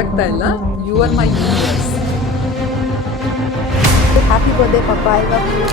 ಗೊತ್ತಾಗ್ತಾ ಇಲ್ಲ. You are my universe. Happy birthday, Papa. I love you.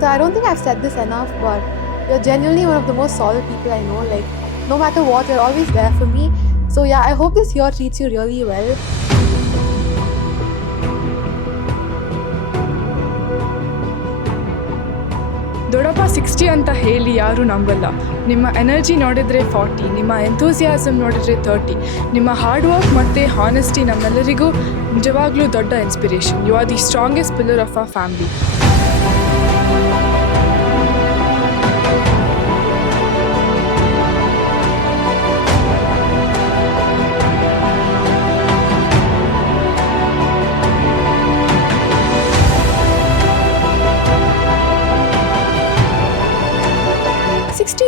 So I don't think I've said this enough, but you're genuinely one of the most solid people I know. Like, no matter what, you're always there for me. So yeah, I hope this year treats you really well. ದೊಡ್ಡಪ್ಪ 60 ಅಂತ ಹೇಳಿ ಯಾರೂ ನಂಬಲ್ಲ. ನಿಮ್ಮ energy ನೋಡಿದರೆ 40, ನಿಮ್ಮ enthusiasm ನೋಡಿದರೆ 30, ನಿಮ್ಮ ಹಾರ್ಡ್ ವರ್ಕ್ ಮತ್ತು ಹಾನೆಸ್ಟಿ ನಮ್ಮೆಲ್ಲರಿಗೂ ನಿಜವಾಗ್ಲೂ ದೊಡ್ಡ inspiration. You are the strongest pillar of our family.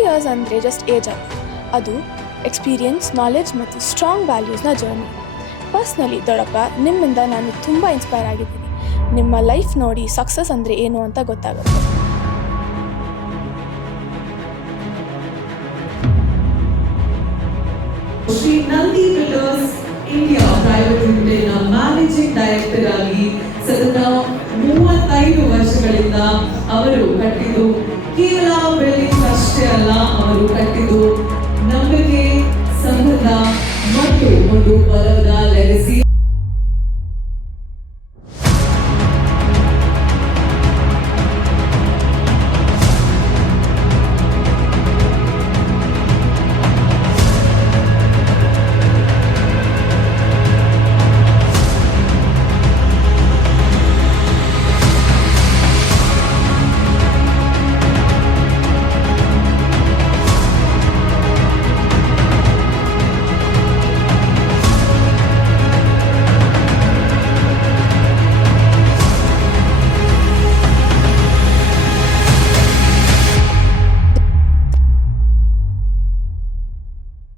years ಅಂದರೆ ಜಸ್ಟ್ ಏಜ್ ಅಲ್ಲ, ಅದು ಎಕ್ಸ್ಪೀರಿಯನ್ಸ್, ನಾಲೆಡ್ಜ್ ಮತ್ತು ಸ್ಟ್ರಾಂಗ್ ವ್ಯಾಲ್ಯೂಸ್ನ ಜರ್ನಿ. ಪರ್ಸ್ನಲಿ ದೊಡ್ಡಪ್ಪ, ನಿಮ್ಮಿಂದ ನಾನು ತುಂಬ ಇನ್ಸ್ಪೈರ್ ಆಗಿದ್ದೀನಿ. ನಿಮ್ಮ ಲೈಫ್ ನೋಡಿ ಸಕ್ಸಸ್ ಅಂದರೆ ಏನು ಅಂತ ಗೊತ್ತಾಗುತ್ತೆ. Shri Nandi builders India private ಲಿಮಿಟೆಡ್ನ ಮ್ಯಾನೇಜಿಂಗ್ ಡೈರೆಕ್ಟರ್ ಆಗಿ ಸತತ 35 ವರ್ಷಗಳಿಂದ ಅವರು ಕಟ್ಟಿದ್ದು ಕೇವಲ ಬಿಲ್ಡಿಂಗ್ ಅಷ್ಟೇ ಅಲ್ಲ, ಅವರು ಕಟ್ಟಿದ್ದು ನಂಬಿಕೆ, ಸಂಬಂಧ ಮತ್ತು ಒಂದು ಬಲದ